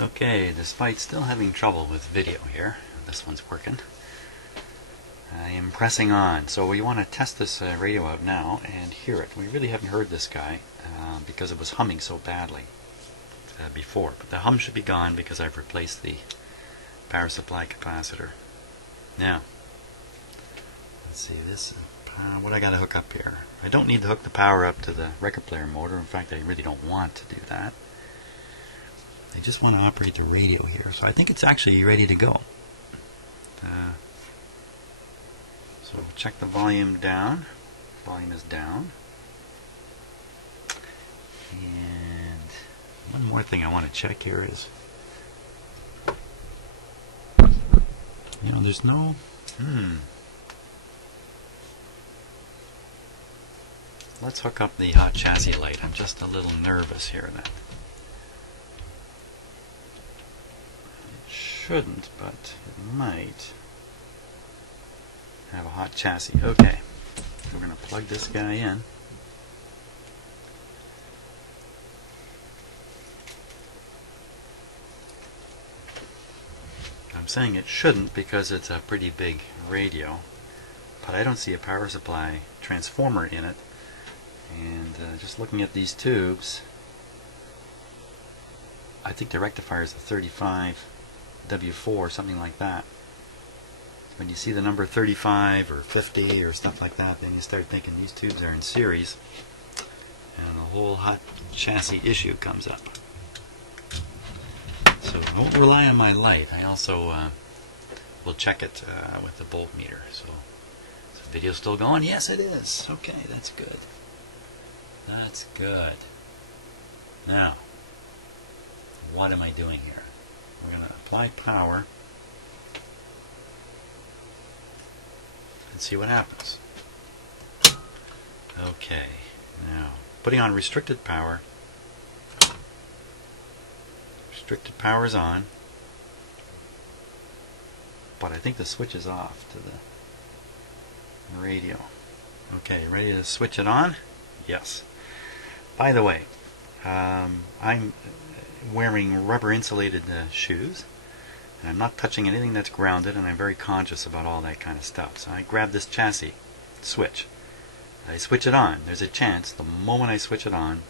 Okay, despite still having trouble with video here, this one's working. I am pressing on. So we want to test this radio out now and hear it. We really haven't heard this guy because it was humming so badly before. But the hum should be gone because I've replaced the power supply capacitor. Now, let's see this. What I got to hook up here? I don't need to hook the power up to the record player motor. In fact, I really don't want to do that. I just want to operate the radio here. So I think it's actually ready to go. So we'll check the volume down. Volume is down. And one more thing I want to check here is, there's no... Let's hook up the hot chassis light. I'm just a little nervous here that it shouldn't, but it might have a hot chassis. Okay, we're going to plug this guy in. I'm saying it shouldn't because it's a pretty big radio, but I don't see a power supply transformer in it. And just looking at these tubes, I think the rectifier is a 35 W4, something like that. When you see the number 35 or 50 or stuff like that, then you start thinking these tubes are in series, and the whole hot chassis issue comes up. So don't rely on my light. I also will check it with the voltmeter. So is the video still going? Yes, it is. Okay, that's good. That's good. Now, what am I doing here? We're going to apply power and see what happens. Okay, now putting on restricted power. Restricted power is on, but I think the switch is off to the radio. Okay, ready to switch it on? Yes. By the way, I'm wearing rubber insulated shoes, and I'm not touching anything that's grounded, and I'm very conscious about all that kind of stuff. So I grab this chassis switch. I switch it on. There's a chance the moment I switch it on,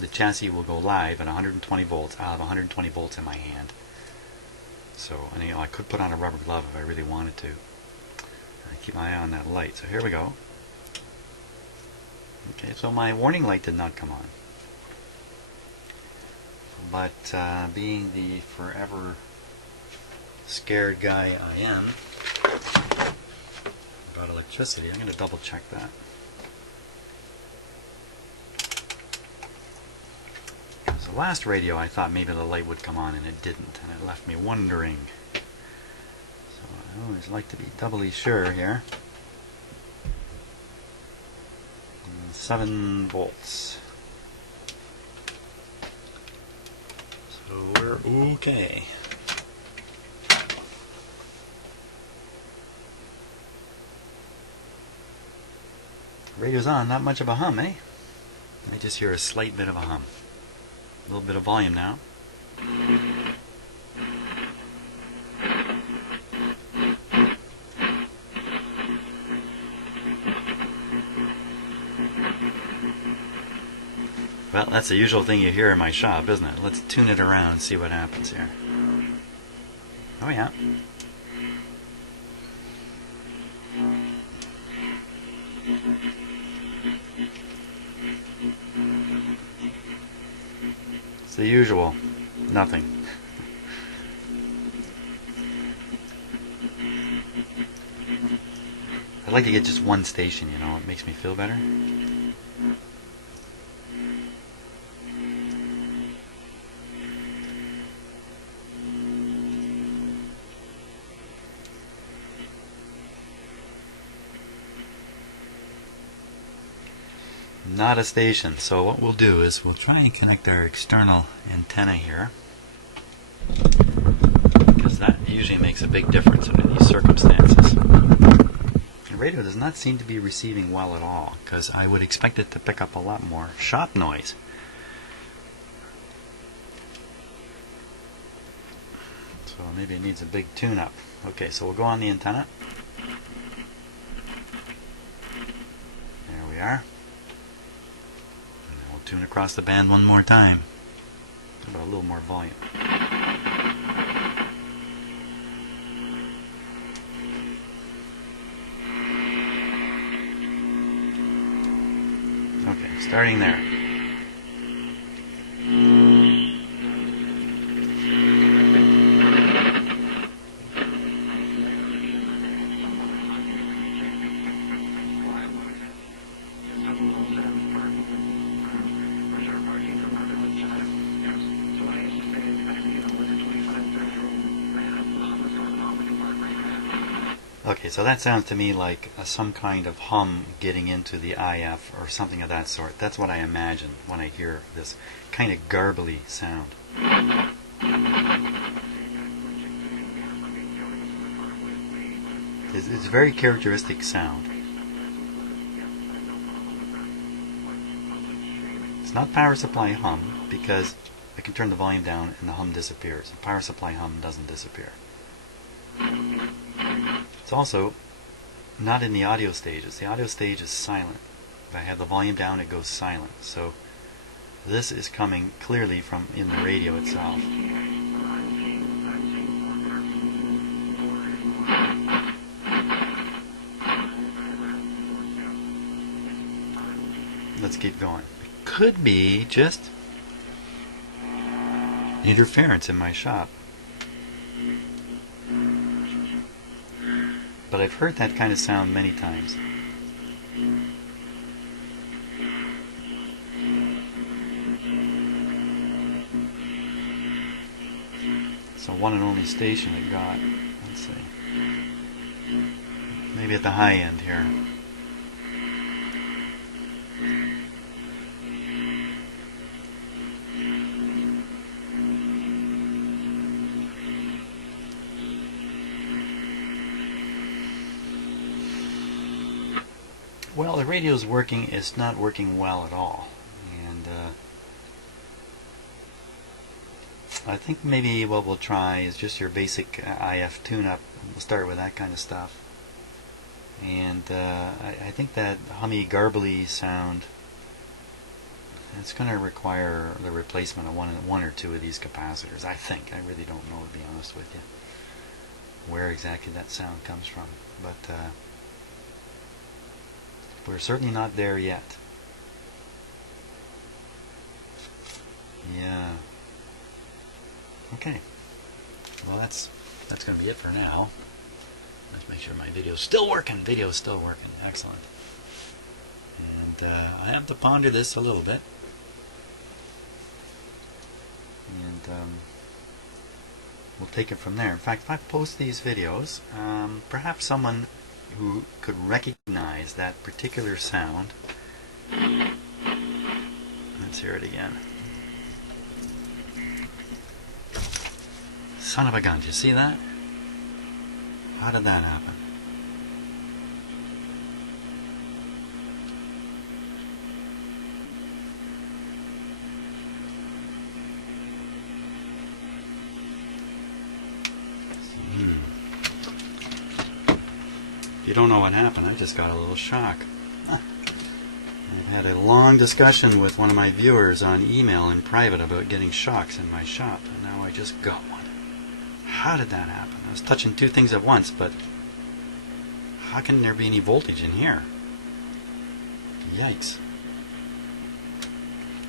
the chassis will go live at 120 volts. I'll have 120 volts in my hand. So, and, I could put on a rubber glove if I really wanted to. I keep my eye on that light. So here we go. Okay, so my warning light did not come on. But being the forever scared guy I am about electricity, I'm going to double check that. Because the last radio I thought maybe the light would come on and it didn't, and it left me wondering. So I always like to be doubly sure here. 7 volts. So we're okay. Radio's on, not much of a hum, eh? I just hear a slight bit of a hum. A little bit of volume now. Well, that's the usual thing you hear in my shop, isn't it? Let's tune it around and see what happens here. Oh yeah. It's the usual. Nothing. I'd like to get just one station, it makes me feel better. Not a station. So what we'll do is we'll try and connect our external antenna here, because that usually makes a big difference under these circumstances. The radio does not seem to be receiving well at all, because I would expect it to pick up a lot more shop noise. So maybe it needs a big tune-up. Okay, so we'll go on the antenna. There we are. And then we'll tune across the band one more time. How about a little more volume? Okay, starting there. Okay, so that sounds to me like some kind of hum getting into the IF or something of that sort. That's what I imagine when I hear this kind of garbly sound. It's a very characteristic sound. It's not power supply hum because I can turn the volume down and the hum disappears. The power supply hum doesn't disappear. It's also not in the audio stages. The audio stage is silent. If I have the volume down, it goes silent. So this is coming clearly from in the radio itself. Let's keep going. It could be just interference in my shop. But I've heard that kind of sound many times. It's a one and only station it got. Let's see. Maybe at the high end here. Well, the radio's working. It's not working well at all, and I think maybe what we'll try is just your basic IF tune-up. We'll start with that kind of stuff, and I think that hummy, garbly sound, it's going to require the replacement of one or two of these capacitors. I think. I really don't know, to be honest with you, where exactly that sound comes from, but. We're certainly not there yet. Yeah. Okay. Well, that's going to be it for now. Let's make sure my video's still working. Video's still working. Excellent. And I have to ponder this a little bit. And we'll take it from there. In fact, if I post these videos, perhaps someone who could recognize that particular sound. Let's hear it again. Son of a gun, did you see that? How did that happen? If you don't know what happened, I just got a little shock. I had a long discussion with one of my viewers on email in private about getting shocks in my shop, and now I just got one. How did that happen? I was touching two things at once, but how can there be any voltage in here? Yikes.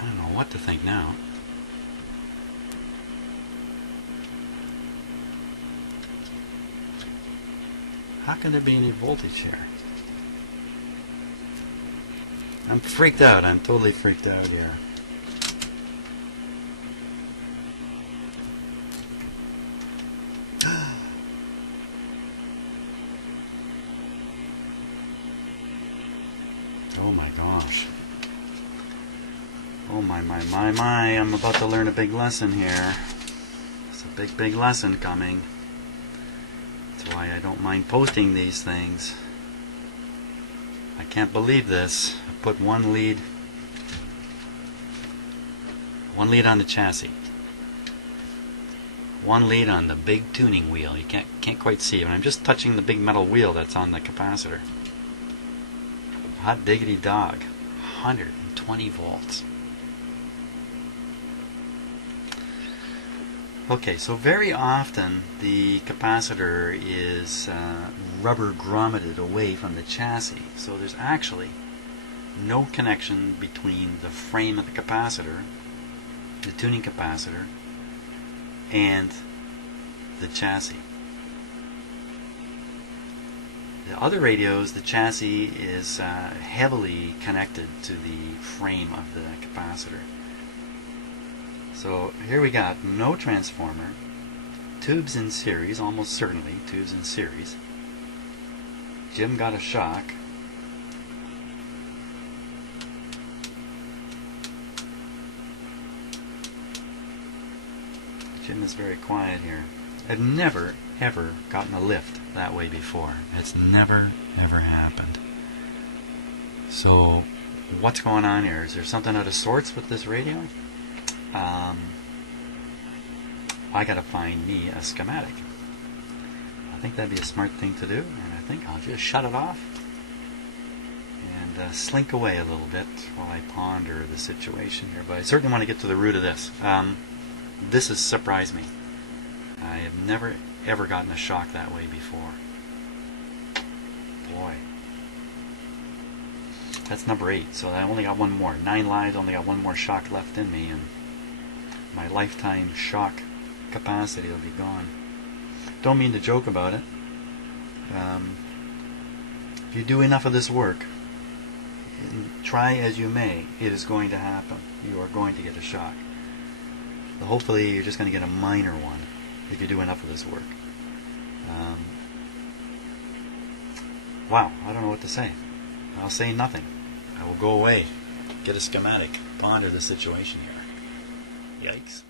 I don't know what to think now. How can there be any voltage here? I'm freaked out. I'm totally freaked out here. Oh my gosh. Oh my. I'm about to learn a big lesson here. It's a big lesson coming. That's why I don't mind posting these things. I can't believe this. I put one lead on the chassis. one lead on the big tuning wheel. You can't quite see it. I'm just touching the big metal wheel that's on the capacitor. Hot diggity dog. 120 volts. Okay, so very often the capacitor is rubber grommeted away from the chassis. So there's actually no connection between the frame of the capacitor, the tuning capacitor, and the chassis. The other radios, the chassis is heavily connected to the frame of the capacitor. So here we got no transformer, tubes in series, almost certainly tubes in series. Jim got a shock. Jim is very quiet here. I've never ever gotten a lift that way before. It's never ever happened. So what's going on here? Is there something out of sorts with this radio? I gotta find me a schematic. I think that'd be a smart thing to do, and I think I'll just shut it off and slink away a little bit while I ponder the situation here. But I certainly want to get to the root of this. This has surprised me. I have never ever gotten a shock that way before. Boy. That's number 8, so I only got one more. 9 lives, only got one more shock left in me, and my lifetime shock capacity will be gone. Don't mean to joke about it. If you do enough of this work, try as you may, it is going to happen. You are going to get a shock. But hopefully you're just going to get a minor one if you do enough of this work. Wow, I don't know what to say. I'll say nothing. I will go away, get a schematic, ponder the situation here. Yikes.